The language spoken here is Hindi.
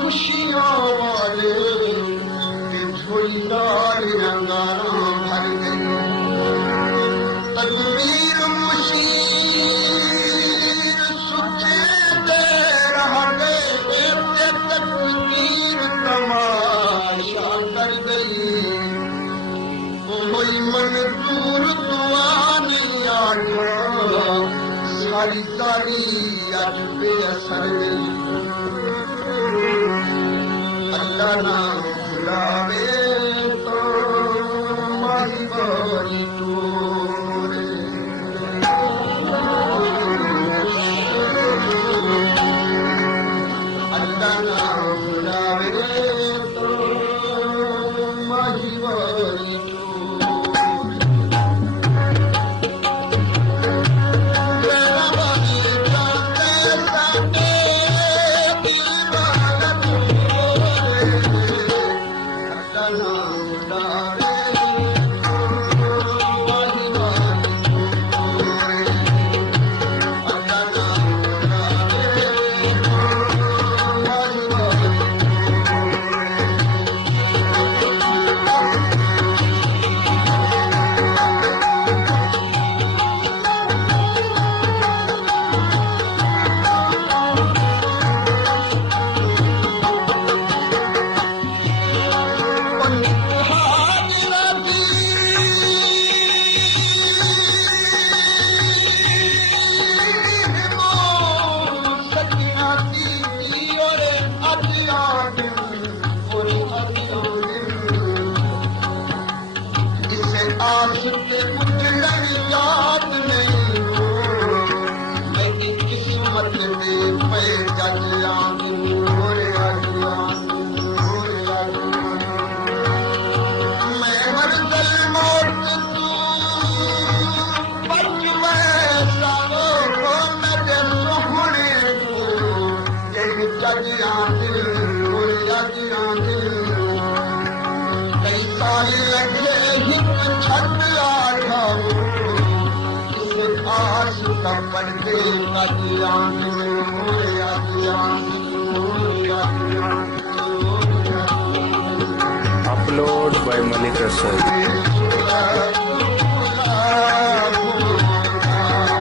खुशियों वाले झोलीदार रंगाना भर गई तकबीर मुशीर सुचे दे रहा गए तकबीर तमाशा कर गई कोई मन दूर दुआ नहीं आया सारी सारी आज बेअसर गई अल्लाह ना बुलावे तो माही बोली तोरे अल्लाह ना बुलावे तो माही बोली याद नहीं हो मेरी किस्मत में मैं जग मैं हर दल मौत तू बच वैसा हो मेरे सोहने को यही जग कई साल लगे हित छत Upload by Malik Asad.